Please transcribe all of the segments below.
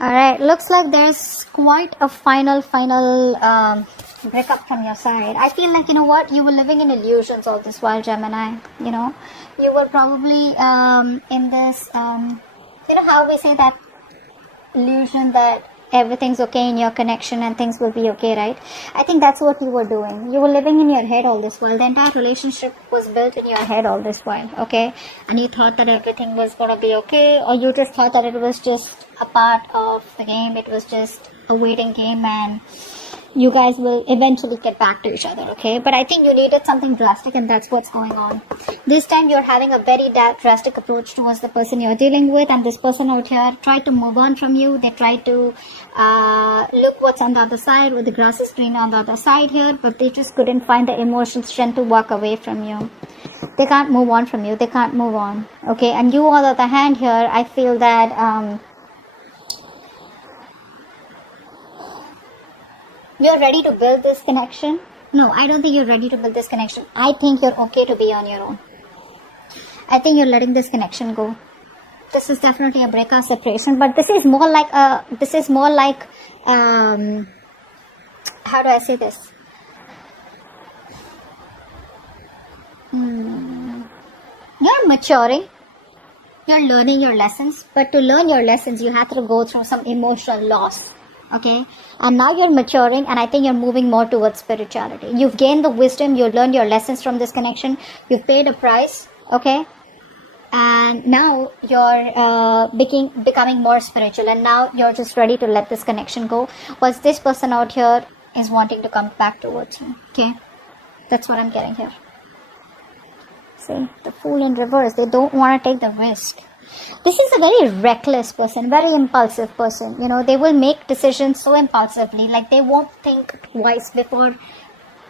Alright, looks like there's quite a final breakup from your side. I feel like, you know what, you were living in illusions all this while, Gemini. You know, you were probably in this, you know how we say that illusion that everything's okay in your connection and things will be okay, right? I think that's what you were doing. You were living in your head all this while. The entire relationship was built in your head all this while, okay? And you thought that everything was gonna be okay, or you just thought that it was just a part of the game. It was just a waiting game and you guys will eventually get back to each other, okay? But I think you needed something drastic, and that's what's going on. This time you're having a very drastic approach towards the person you're dealing with, and this person out here tried to move on from you. They tried to look what's on the other side, where the grass is green on the other side here, but they just couldn't find the emotional strength to walk away from you. They can't move on from you. They can't move on, okay? And you, on the other hand here, I feel that you're ready to build this connection. No, I don't think you're ready to build this connection. I think you're okay to be on your own. I think you're letting this connection go. This is definitely a breakup separation, but this is more like how do I say this? You're maturing. You're learning your lessons, but to learn your lessons, you have to go through some emotional loss. Okay, and now you're maturing, and I think you're moving more towards spirituality. You've gained the wisdom, you've learned your lessons from this connection, you've paid a price, okay, and now you're becoming more spiritual, and now you're just ready to let this connection go. Was this person out here is wanting to come back towards you, okay? That's what I'm getting here. See, the Fool in reverse. They don't want to take the risk. This is a very reckless person, very impulsive person. You know, they will make decisions so impulsively, like they won't think twice before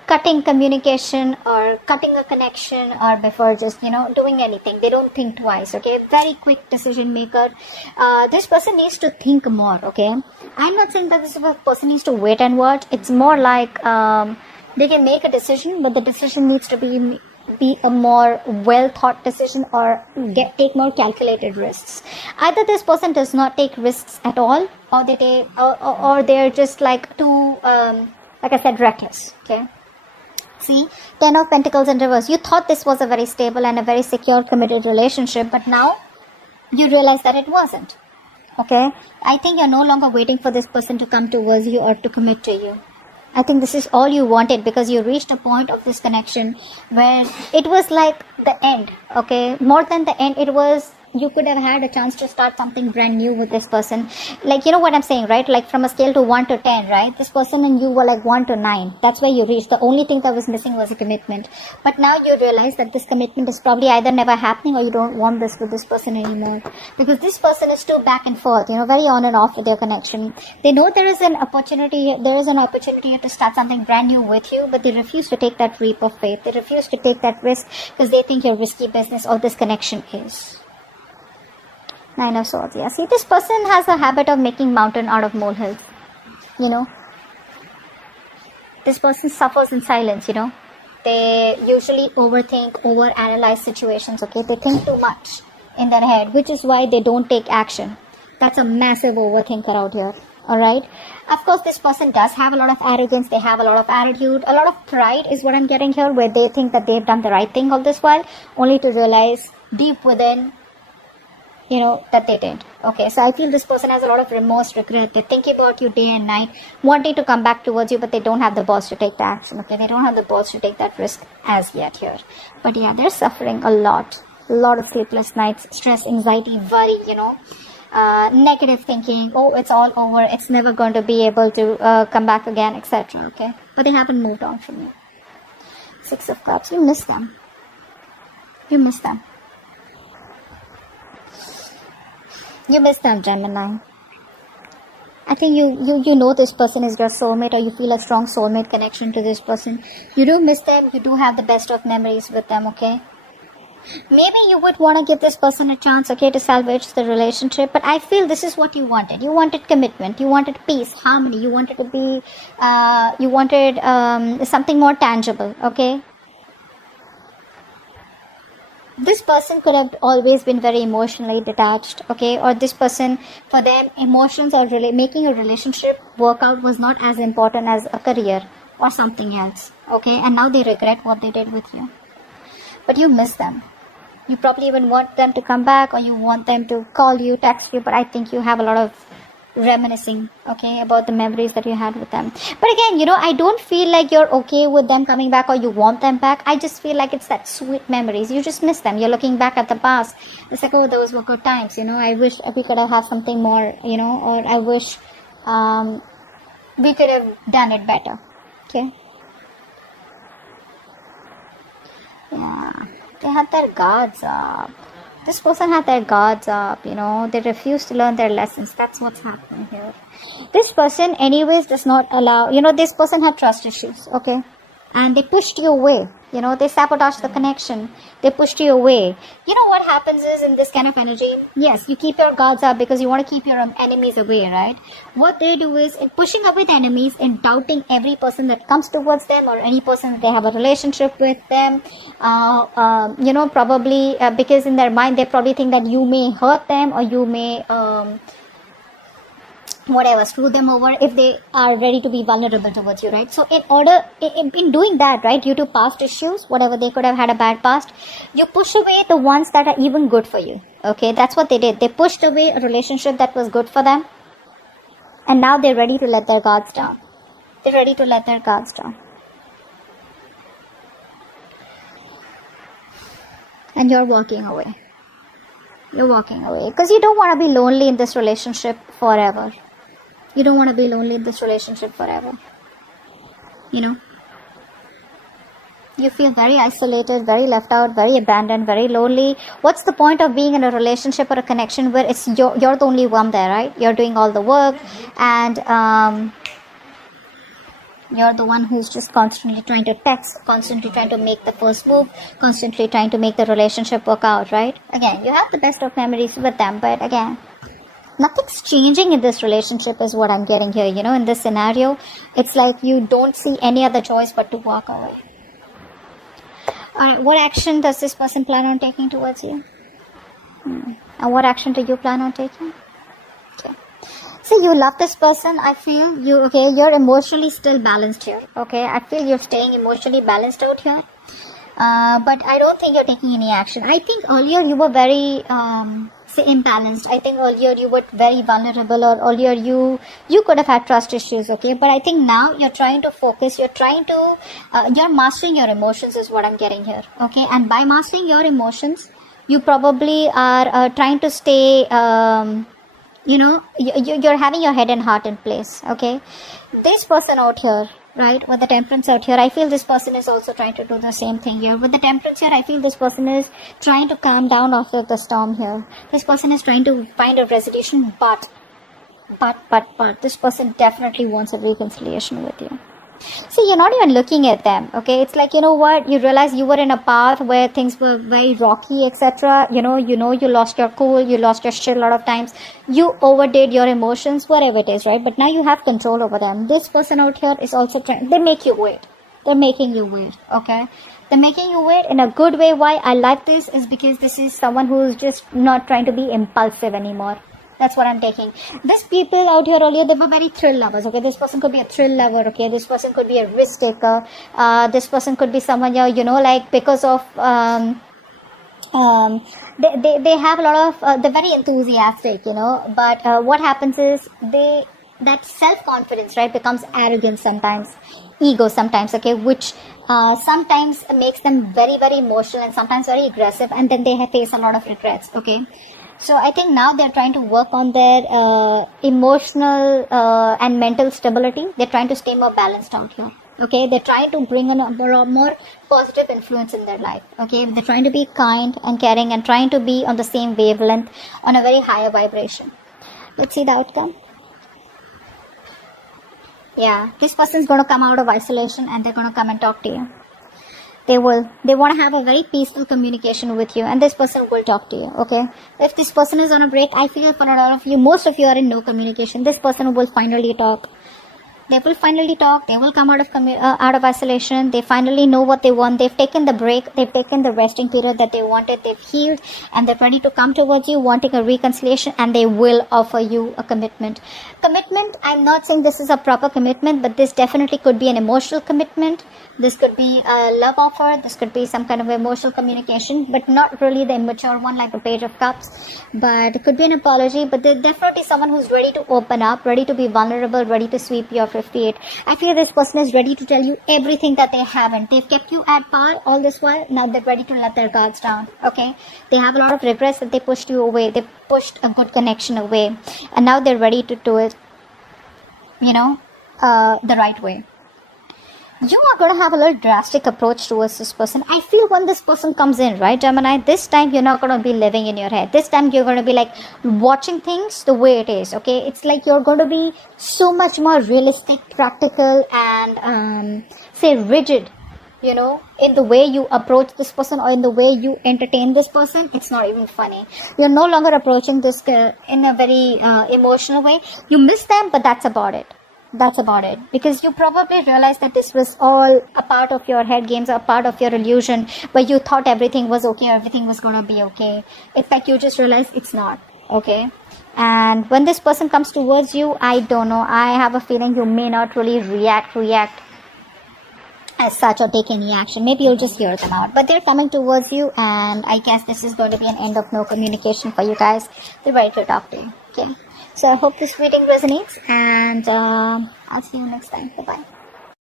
cutting communication or cutting a connection, or before just, you know, doing anything. They don't think twice, okay? Very quick decision maker. This person needs to think more, okay? I'm not saying that this person needs to wait and watch. It's more like they can make a decision, but the decision needs to be a more well thought decision, or take more calculated risks. Either this person does not take risks at all, or they take, or they're just like too like I said, reckless, okay? See, 10 of Pentacles in reverse. You thought this was a very stable and a very secure committed relationship, but now you realize that it wasn't, okay? I think you're no longer waiting for this person to come towards you or to commit to you. I think this is all you wanted, because you reached a point of this connection where it was like the end, okay? More than the end, it was, you could have had a chance to start something brand new with this person. Like, you know what I'm saying, right? Like from a scale to 1 to 10, right? This person and you were like 1 to 9. That's where you reached. The only thing that was missing was a commitment. But now you realize that this commitment is probably either never happening, or you don't want this with this person anymore. Because this person is too back and forth, you know, very on and off with their connection. They know there is an opportunity to start something brand new with you, but they refuse to take that leap of faith. They refuse to take that risk because they think you're risky business, or this connection is. 9 of Swords. Yeah, see, this person has a habit of making mountain out of molehills. You know, this person suffers in silence. You know, they usually overthink, overanalyze situations. Okay, they think too much in their head, which is why they don't take action. That's a massive overthinker out here. Alright, of course this person does have a lot of arrogance. They have a lot of attitude, a lot of pride is what I'm getting here, where they think that they've done the right thing all this while, only to realize deep within, you know, that they didn't. Okay, so I feel this person has a lot of remorse, regret. They think about you day and night, wanting to come back towards you, but they don't have the balls to take the action. Okay, they don't have the balls to take that risk as yet here. But yeah, they're suffering a lot of sleepless nights, stress, anxiety, worry, you know, negative thinking. Oh, it's all over, it's never going to be able to come back again, etc. Okay, but they haven't moved on from you. 6 of Cups. You miss them. You miss them. You miss them, Gemini. I think you know this person is your soulmate, or you feel a strong soulmate connection to this person. You do miss them. You do have the best of memories with them, okay? Maybe you would want to give this person a chance, okay, to salvage the relationship. But I feel this is what you wanted. You wanted commitment. You wanted peace, harmony. You wanted to be, you wanted something more tangible, okay? this person could have always been very emotionally detached, okay, or this person, for them, emotions or making a relationship work out was not as important as a career or something else, okay, and now they regret what they did with you. But you miss them. You probably even want them to come back, or you want them to call you, text you, but I think you have a lot of reminiscing, okay, about the memories that you had with them. But again, I don't feel like you're okay with them coming back or you want them back. I just feel like it's that sweet memories. You just miss them. You're looking back at the past. It's like, oh, those were good times, I wish we could have had something more, or I wish we could have done it better, okay. Yeah, they had their guards up. This person had their guards up, they refuse to learn their lessons. That's what's happening here. This person anyways does not allow, this person had trust issues, okay? And they pushed you away, they sabotaged the connection. They pushed you away. What happens is, in this kind of energy, yes, you keep your guards up because you want to keep your enemies away, right? What they do is, in pushing away the enemies, in doubting every person that comes towards them or any person that they have a relationship with them, probably because in their mind they probably think that you may hurt them or you may screw them over if they are ready to be vulnerable towards you, right? So in doing that, right, due to past issues, whatever, they could have had a bad past, you push away the ones that are even good for you, okay? That's what they did. They pushed away a relationship that was good for them, and now they're ready to let their guards down. They're ready to let their guards down. And you're walking away. You're walking away because you don't want to be lonely in this relationship forever. You don't want to be lonely in this relationship forever. You feel very isolated, very left out, very abandoned, very lonely. What's the point of being in a relationship or a connection where it's you're the only one there, right? You're doing all the work, and you're the one who's just constantly trying to text, constantly trying to make the first move, constantly trying to make the relationship work out, right? Again, you have the best of memories with them, but again, nothing's changing in this relationship is what I'm getting here, in this scenario. It's like you don't see any other choice but to walk away. Alright, what action does this person plan on taking towards you? And what action do you plan on taking? Okay. See, you love this person. I feel you're emotionally still balanced here, okay? I feel you're staying emotionally balanced out here. But I don't think you're taking any action. I think earlier you were very imbalanced. I think earlier you were very vulnerable, or earlier you could have had trust issues, okay? But I think now you're trying to focus, you're mastering your emotions is what I'm getting here, okay? And by mastering your emotions, you probably are trying to stay, you're having your head and heart in place, okay? This person out here, right, with the temperance out here, I feel this person is also trying to do the same thing here. With the temperance here, I feel this person is trying to calm down after the storm here. This person is trying to find a resolution, but this person definitely wants a reconciliation with you. See, you're not even looking at them, okay? It's like, you realize you were in a path where things were very rocky, etc. You lost your cool, you lost your shit a lot of times. You overdid your emotions, whatever it is, right? But now you have control over them. This person out here is also trying, they make you wait. They're making you wait, okay? They're making you wait in a good way. Why I like this is because this is someone who's just not trying to be impulsive anymore. That's what I'm taking. These people out here earlier, they were very thrill lovers, okay? This person could be a thrill lover, okay? This person could be a risk taker. This person could be someone, because of, they have a lot of, they're very enthusiastic, but what happens is that self-confidence, right, becomes arrogance sometimes, ego sometimes, okay, which sometimes makes them very, very emotional and sometimes very aggressive, and then they face a lot of regrets, okay? So I think now they're trying to work on their emotional and mental stability. They're trying to stay more balanced out here. Okay, they're trying to bring in a more positive influence in their life. Okay, they're trying to be kind and caring and trying to be on the same wavelength, on a very higher vibration. Let's see the outcome. Yeah, this person's going to come out of isolation and they're going to come and talk to you. They want to have a very peaceful communication with you, and this person will talk to you, okay? If this person is on a break, I feel for a lot of you, most of you are in no communication. This person will finally talk. They will finally talk. They will come out of isolation. They finally know what they want. They've taken the break. They've taken the resting period that they wanted. They've healed, and they're ready to come towards you, wanting a reconciliation, and they will offer you a commitment. Commitment, I'm not saying this is a proper commitment, but this definitely could be an emotional commitment. This could be a love offer. This could be some kind of emotional communication, but not really the immature one like the Page of Cups. But it could be an apology, but there's definitely someone who's ready to open up, ready to be vulnerable, ready to sweep your 58. I feel this person is ready to tell you everything that they haven't. They've kept you at par all this while. Now they're ready to let their guards down. Okay? They have a lot of regrets that they pushed you away. They pushed a good connection away. And now they're ready to do it, the right way. You are going to have a little drastic approach towards this person. I feel when this person comes in, right, Gemini, this time you're not going to be living in your head. This time you're going to be like watching things the way it is, okay? It's like you're going to be so much more realistic, practical, and say rigid, in the way you approach this person or in the way you entertain this person. It's not even funny. You're no longer approaching this in a very emotional way. You miss them, but that's about it. Because you probably realized that this was all a part of your head games, a part of your illusion, where you thought everything was okay, everything was going to be okay. In fact, you just realized it's not, okay? And when this person comes towards you, I don't know, I have a feeling you may not really react as such or take any action. Maybe you'll just hear them out. But they're coming towards you, and I guess this is going to be an end of no communication for you guys. They're ready to talk to you, okay? So I hope this reading resonates, and I'll see you next time. Bye-bye.